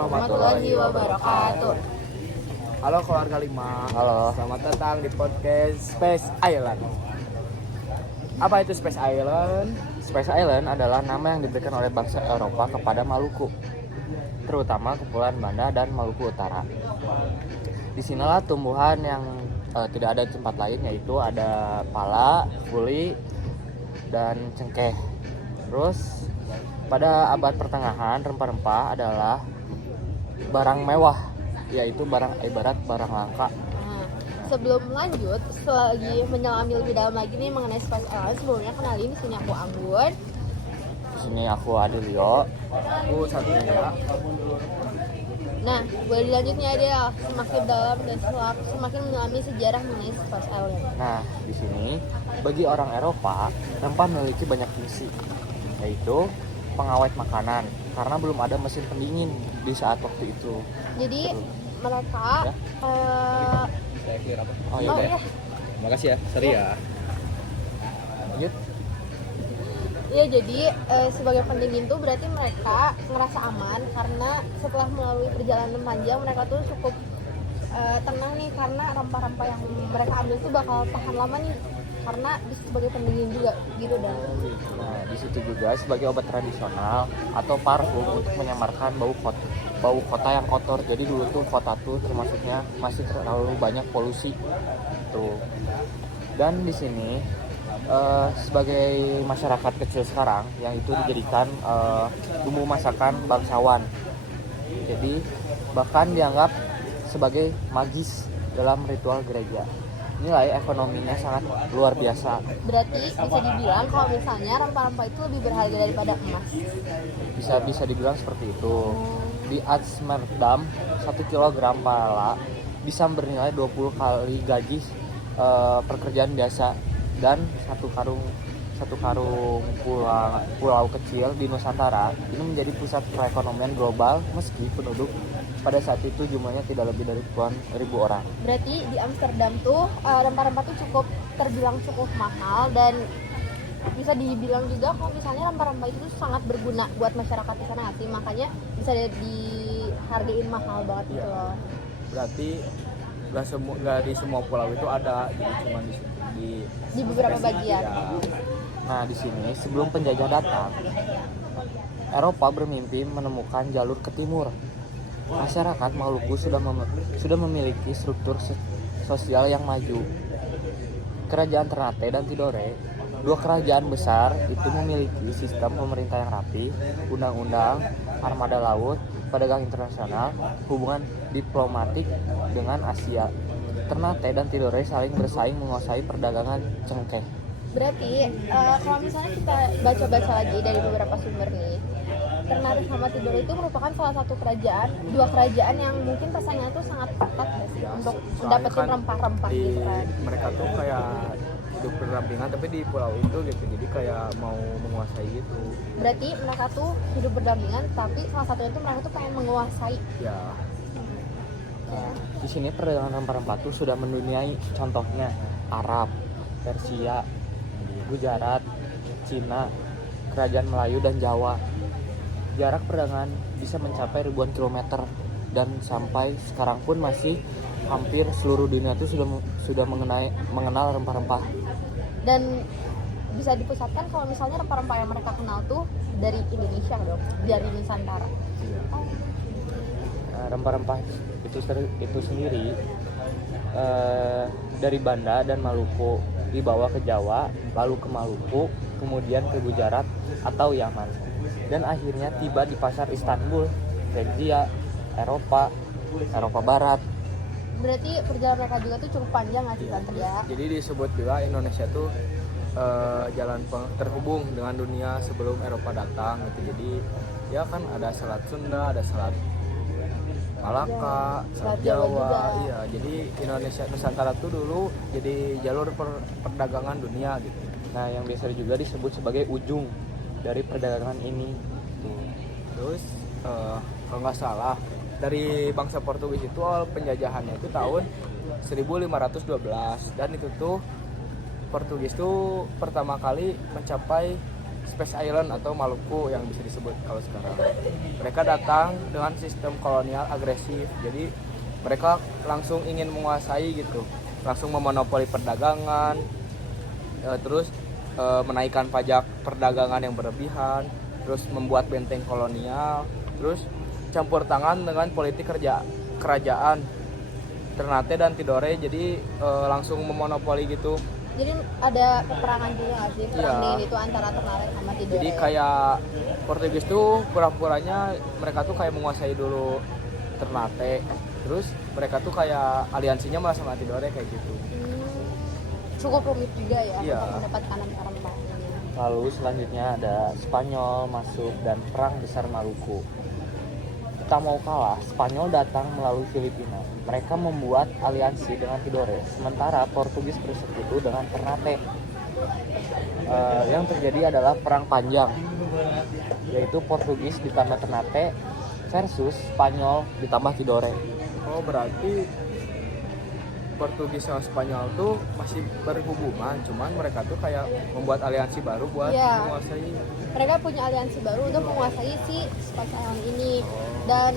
warahmatullahi wabarakatuh. Halo keluarga 5. Halo. Selamat datang di podcast Space Island. Apa itu Space Island? Space Island adalah nama yang diberikan oleh bangsa Eropa kepada Maluku, terutama Kepulauan Banda dan Maluku Utara. Disinilah tumbuhan yang tidak ada di tempat lain, yaitu ada pala, fuli, dan cengkeh. Terus pada abad pertengahan rempah-rempah adalah barang mewah, yaitu ibarat barang langka. Sebelum lanjut, selagi menyelami lebih dalam lagi nih mengenai Space Island, sebelumnya kenalin di sini aku Anggun. Di sini aku Adelio. Aku Satria. Nah, boleh dilanjutnya Adel, semakin dalam dan semakin menyelami sejarah mengenai Space Island. Nah, di sini bagi orang Eropa, rempah memiliki banyak fungsi, yaitu pengawet makanan karena belum ada mesin pendingin di saat waktu itu. Jadi mereka Saya clear apa? Oh oh iya. iya, Makasih ya, sorry ya. Lanjut. ya jadi sebagai pendingin tuh berarti mereka ngerasa aman karena setelah melalui perjalanan panjang mereka tuh cukup tenang nih karena rempah-rempah yang mereka ambil tuh bakal tahan lama nih karena bisa sebagai pendingin juga gitu dah. Nah, di situ juga sebagai obat tradisional atau parfum untuk menyamarkan bau kota yang kotor. Jadi dulu tuh kota tuh termasuknya masih terlalu banyak polusi tuh. Dan di sini sebagai masyarakat kecil sekarang yang itu dijadikan bumbu masakan bangsawan. Jadi bahkan dianggap sebagai magis dalam ritual gereja. Nilai ekonominya sangat luar biasa. Berarti bisa dibilang kalau misalnya rempah-rempah itu lebih berharga daripada emas. Bisa dibilang seperti itu. Di Amsterdam 1 kilogram pala bisa bernilai 20 kali gaji pekerjaan biasa, dan satu karung pulau kecil di Nusantara ini menjadi pusat perekonomian global meski penduduk pada saat itu jumlahnya tidak lebih dari puluhan ribu orang. Berarti di Amsterdam tuh rempah-rempah tuh terbilang cukup mahal dan bisa dibilang juga kalau misalnya rempah-rempah itu sangat berguna buat masyarakat di sana sih, makanya bisa dihargain mahal banget gitu loh. Berarti nggak di semua pulau itu ada, jadi cuma Di beberapa bagian. Ya. Nah, di sini sebelum penjajah datang, Eropa bermimpi menemukan jalur ke timur. Masyarakat Maluku sudah memiliki struktur sosial yang maju. Kerajaan Ternate dan Tidore, dua kerajaan besar itu memiliki sistem pemerintah yang rapi, undang-undang, armada laut, perdagangan internasional, hubungan diplomatik dengan Asia. Ternate dan Tidore saling bersaing menguasai perdagangan cengkeh. Berarti kalau misalnya kita baca-baca lagi dari beberapa sumber nih, Ternate sama Tidore itu merupakan salah satu dua kerajaan yang mungkin pesannya tuh sangat ketat ya sih untuk mendapatkan kan rempah-rempah gitu kan. mereka tuh kayak hidup berdampingan tapi di pulau itu gitu, jadi kayak mau menguasai gitu Berarti mereka tuh hidup berdampingan tapi salah satunya tuh mereka tuh pengen menguasai. ya. Di sini perdagangan rempah-rempah tuh sudah menduniai, contohnya Arab, Persia, Gujarat, Cina, Kerajaan Melayu dan Jawa. Jarak perdagangan bisa mencapai ribuan kilometer dan sampai sekarang pun masih hampir seluruh dunia itu sudah mengenal rempah-rempah. Dan bisa dipusatkan kalau misalnya rempah-rempah yang mereka kenal tuh dari Indonesia dong, dari Nusantara. Nah, rempah-rempah itu sendiri dari Banda dan Maluku dibawa ke Jawa, lalu ke Maluku, kemudian ke Gujarat atau Yaman, dan akhirnya tiba di pasar Istanbul, Persia, Eropa Barat. Berarti perjalanan mereka juga tuh cukup panjang nggak sih Satria? Jadi disebut juga Indonesia tuh jalan terhubung dengan dunia sebelum Eropa datang gitu. Jadi ya kan ada Selat Sunda, ada Selat Malaka, Selat Jawa. Iya, jadi Indonesia Nusantara tuh dulu jadi jalur perdagangan dunia gitu. Nah, yang biasa juga disebut sebagai ujung dari perdagangan ini. Terus kalau nggak salah dari bangsa Portugis itu awal penjajahannya itu tahun 1512, dan itu tuh Portugis tuh pertama kali mencapai Space Island atau Maluku yang bisa disebut kalau sekarang. Mereka datang dengan sistem kolonial agresif, jadi mereka langsung ingin menguasai gitu, langsung memonopoli perdagangan, terus menaikkan pajak perdagangan yang berlebihan, terus membuat benteng kolonial, terus campur tangan dengan politik kerajaan Ternate dan Tidore, jadi langsung memonopoli gitu. Jadi ada peperangan juga nggak sih, perang Iya. dingin itu antara Ternate sama Tidore? Jadi kayak Portugis tuh pura-puranya mereka tuh kayak menguasai dulu Ternate, terus mereka tuh kayak aliansinya malah sama Tidore kayak gitu. Cukup rumit juga ya Iya. untuk mendapatkan rempah-rempahnya. Lalu selanjutnya ada Spanyol masuk dan perang besar Maluku. Tak mau kalah, Spanyol datang melalui Filipina. Mereka membuat aliansi dengan Tidore, sementara Portugis bersekutu dengan Ternate. Yang terjadi adalah perang panjang, yaitu Portugis ditambah Ternate versus Spanyol ditambah Tidore. Oh berarti Portugis sama Spanyol tuh masih berhubungan, cuman mereka tuh kayak membuat aliansi baru buat Iya. menguasai. Mereka punya aliansi baru untuk menguasai si Space Island ini, dan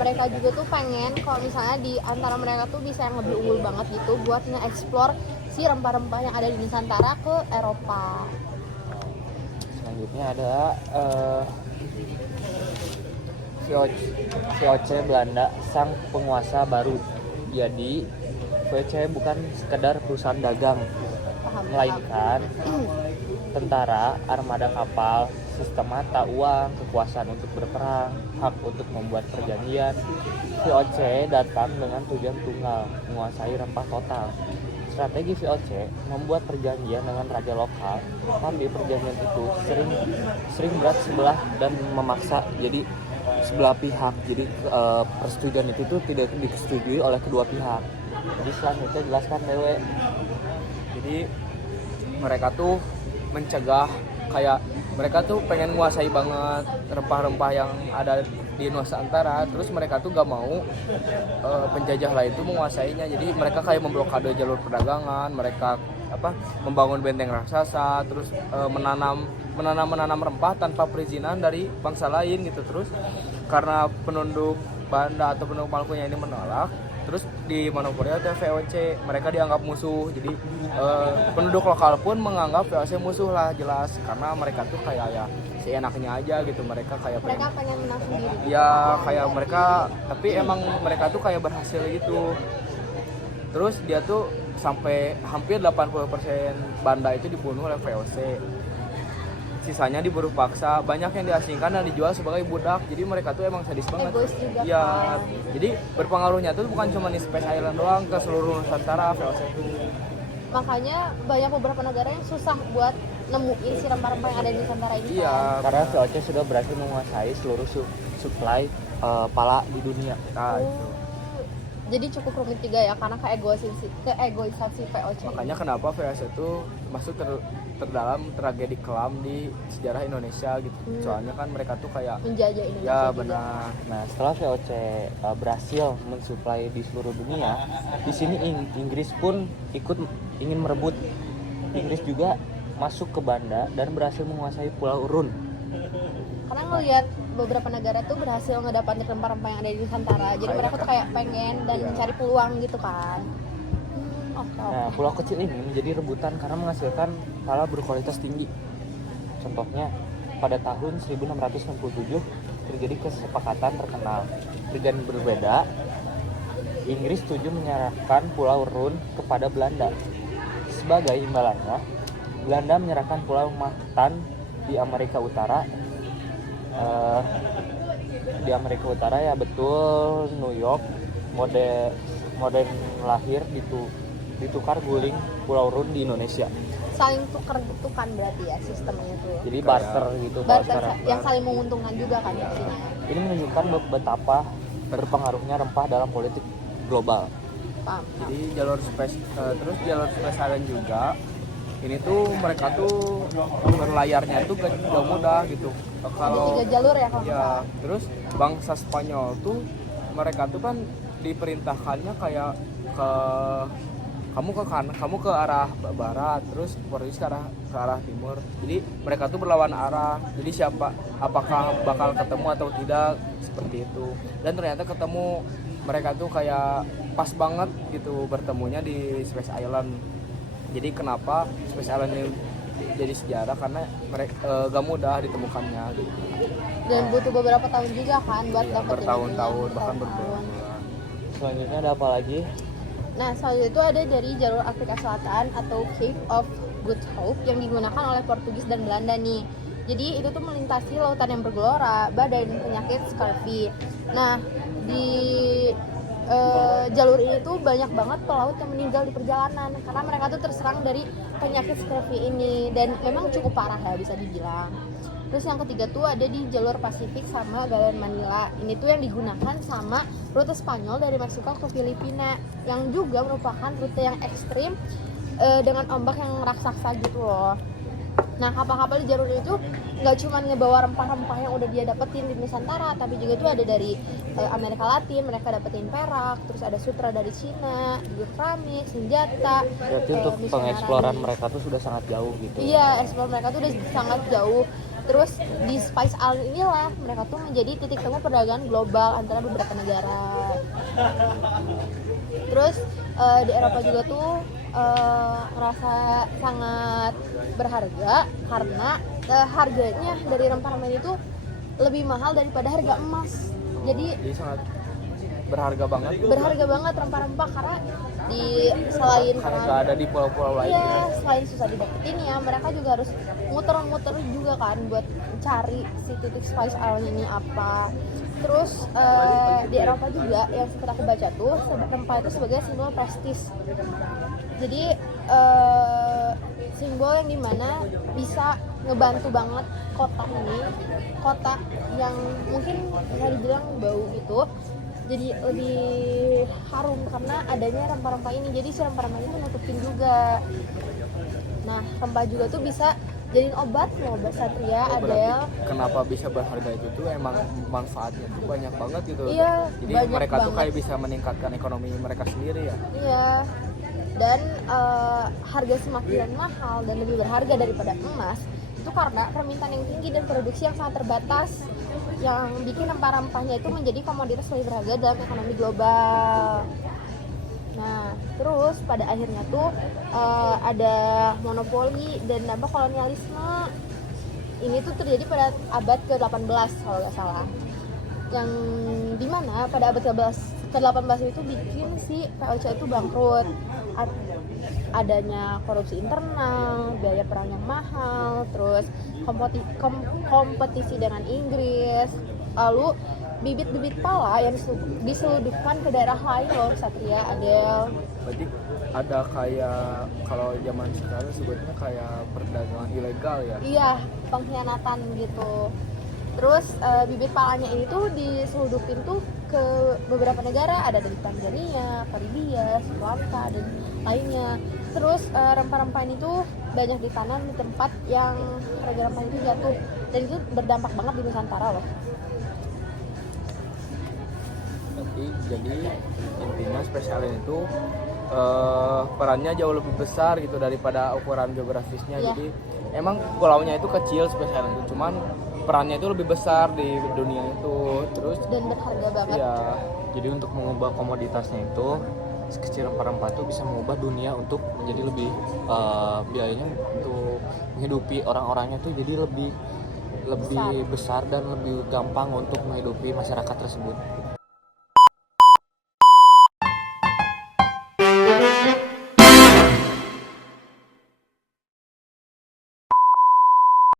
mereka juga tuh pengen kalau misalnya di antara mereka tuh bisa yang lebih unggul banget gitu buat nge-explore si rempah-rempah yang ada di Nusantara ke Eropa. Selanjutnya ada VOC Belanda, sang penguasa baru. Jadi VOC bukan sekedar perusahaan dagang, Paham? melainkan tentara, armada kapal, sistem mata uang, kekuasaan untuk berperang, hak untuk membuat perjanjian. VOC datang dengan tujuan tunggal, menguasai rempah total. Strategi VOC membuat perjanjian dengan raja lokal, tapi perjanjian itu sering berat sebelah dan memaksa jadi sebelah pihak. Jadi persetujuan itu tuh tidak disetujui oleh kedua pihak. Jadi selanjutnya jelaskan Dewe. Jadi mereka tuh mencegah, kayak mereka tuh pengen menguasai banget rempah-rempah yang ada di Nusantara, terus mereka tuh gak mau penjajah lain tuh menguasainya. Jadi mereka kayak memblokade jalur perdagangan, mereka membangun benteng raksasa, terus menanam rempah tanpa perizinan dari bangsa lain gitu. Terus karena penduduk Banda atau penduduk Malukunya ini menolak, terus di monopoli oleh VOC, mereka dianggap musuh. Jadi penduduk lokal pun menganggap VOC musuh lah, jelas, karena mereka tuh kayak ya seenaknya aja gitu. Mereka kayak Pengen menang sendiri. ya kayak mereka, tapi emang mereka tuh kayak berhasil gitu. Terus dia tuh sampai hampir 80% Banda itu dibunuh oleh VOC. Sisanya diburu paksa, banyak yang diasingkan dan dijual sebagai budak. Jadi mereka tuh emang sadis banget. Egois juga Ya, kan. jadi berpengaruhnya tuh bukan cuma di Space Island doang, ke seluruh Nusantara VOC itu. Makanya banyak beberapa negara yang susah buat nemuin si rempah-rempah yang ada di Nusantara ini. Iya, Karena VOC sudah berhasil menguasai seluruh supply pala di dunia. nah, Oh. itu. Jadi cukup rumit juga ya karena keegoisan si VOC. Makanya kenapa VOC itu masuk terdalam tragedi kelam di sejarah Indonesia gitu. Soalnya kan mereka tuh kayak Menjajah Indonesia ya juga. benar. Nah, setelah VOC berhasil mensuplai di seluruh dunia, di sini Inggris pun ikut ingin merebut. Inggris juga masuk ke Banda dan berhasil menguasai Pulau Run. Karena ngelihat beberapa negara tuh berhasil ngedapatin rempah-rempah yang ada di Nusantara, jadi mereka tuh kayak pengen dan mencari peluang gitu kan. Oke. Nah, pulau kecil ini menjadi rebutan karena menghasilkan pala berkualitas tinggi. Contohnya, pada tahun 1667 terjadi kesepakatan terkenal. Perjanjian berbeda, Inggris setuju menyerahkan Pulau Run kepada Belanda. Sebagai imbalannya, Belanda menyerahkan Pulau Manhattan di Amerika Utara. Di Amerika Utara ya betul, New York, modern lahir ditukar guling Pulau Run di Indonesia. Saling tuker-tukan berarti ya sistemnya tuh. Jadi barter gitu kalau Barter sekarang. yang saling menguntungkan juga kan pastinya. Ini menunjukkan betapa berpengaruhnya rempah dalam politik global. Paham. Jadi terus jalur Space Island juga ini tuh mereka tuh berlayarnya tuh gak mudah gitu. Ada Kalau 3 jalur ya kalau nggak ya, salah. terus bangsa Spanyol tuh mereka tuh kan diperintahkannya kayak ke kamu ke kanan, kamu ke arah barat, terus Portugis ke arah timur. Jadi mereka tuh berlawan arah. Jadi siapa, apakah bakal ketemu atau tidak, seperti itu. Dan ternyata ketemu, mereka tuh kayak pas banget gitu bertemunya di Space Island. Jadi kenapa Space Island ini jadi sejarah, karena mereka gak mudah ditemukannya gitu. Dan butuh beberapa tahun juga kan buat dapetin Bertahun-tahun, itunya. bahkan Bertahun-tahun. berbulan-bulan. Selanjutnya ada apa lagi? Nah, selanjutnya itu ada dari jalur Afrika Selatan atau Cape of Good Hope yang digunakan oleh Portugis dan Belanda nih. Jadi itu tuh melintasi lautan yang bergelora, badai dan penyakit scurvy. Nah, di jalur ini tuh banyak banget pelaut yang meninggal di perjalanan karena mereka tuh terserang dari penyakit scurvy ini, dan memang cukup parah ya bisa dibilang. Terus yang ketiga tuh ada di jalur Pasifik sama Galian Manila. Ini tuh yang digunakan sama rute Spanyol dari Meksiko ke Filipina, yang juga merupakan rute yang ekstrim dengan ombak yang raksasa gitu loh. Nah, kapal-kapal di jalur itu nggak cuma ngebawa rempah-rempah yang udah dia dapetin di Nusantara, tapi juga tuh ada dari Amerika Latin, mereka dapetin perak, terus ada sutra dari Cina, juga keramik, senjata. Berarti untuk misionaris. pengeksploran mereka tuh sudah sangat jauh gitu. Iya, ekspor mereka tuh udah sangat jauh. Terus di Spice Island inilah mereka tuh menjadi titik temu perdagangan global antara beberapa negara. Terus di Eropa juga tuh ngerasa sangat berharga karena harganya dari rempah-rempah itu lebih mahal daripada harga emas. Jadi sangat berharga banget rempah-rempah karena selain karena nggak ada di pulau-pulau lain. iya, selain susah didapetin ya, mereka juga harus muter-muter juga kan buat cari si titik Spice Island ini apa. Terus di Eropa juga yang sempat aku baca tuh rempah itu sebagai simbol prestis. Jadi simbol yang dimana bisa ngebantu banget kota yang mungkin bisa dibilang bau gitu, jadi lebih harum karena adanya rempah-rempah ini. Jadi si rempah-rempah itu nutupin juga. Nah, rempah juga tuh bisa jadiin obat loh, obat satria, Adele. Kenapa bisa berharga itu tuh emang manfaatnya tuh banyak banget gitu. Iya, jadi banyak mereka tuh banget. kayak bisa meningkatkan ekonomi mereka sendiri ya. Iya. Dan harga semakin mahal dan lebih berharga daripada emas itu karena permintaan yang tinggi dan produksi yang sangat terbatas, yang bikin rempah-rempahnya itu menjadi komoditas lebih berharga dalam ekonomi global. Nah, terus pada akhirnya tuh ada monopoli dan dampak kolonialisme. Ini tuh terjadi pada abad ke-18 kalau nggak salah. Yang dimana pada abad ke-18 itu bikin si VOC itu bangkrut. Adanya korupsi internal, biaya perang yang mahal, terus kompetisi dengan Inggris, lalu bibit-bibit pala yang diseludupkan ke daerah lain loh, Satria, Adele. Berarti ada kayak kalau zaman sekarang sebutnya kayak perdagangan ilegal ya. Iya, pengkhianatan gitu. Terus bibit palanya ini tuh diseludupin tuh ke beberapa negara, ada dari Tanzania, Karibia, Sri Lanka, dan lainnya. Terus rempah-rempah ini tuh banyak ditanam di tempat yang harga rempah itu jatuh, dan itu berdampak banget di Nusantara loh. Jadi intinya Space Island itu perannya jauh lebih besar gitu daripada ukuran geografisnya. Iya. Jadi emang pulaunya itu kecil Space Island itu, cuman perannya itu lebih besar di dunia itu. Terus Dan berharga banget. ya, Jadi untuk mengubah komoditasnya itu, sekecil rempah-rempah itu bisa mengubah dunia untuk menjadi lebih biayanya untuk menghidupi orang-orangnya tuh jadi lebih besar dan lebih gampang untuk menghidupi masyarakat tersebut.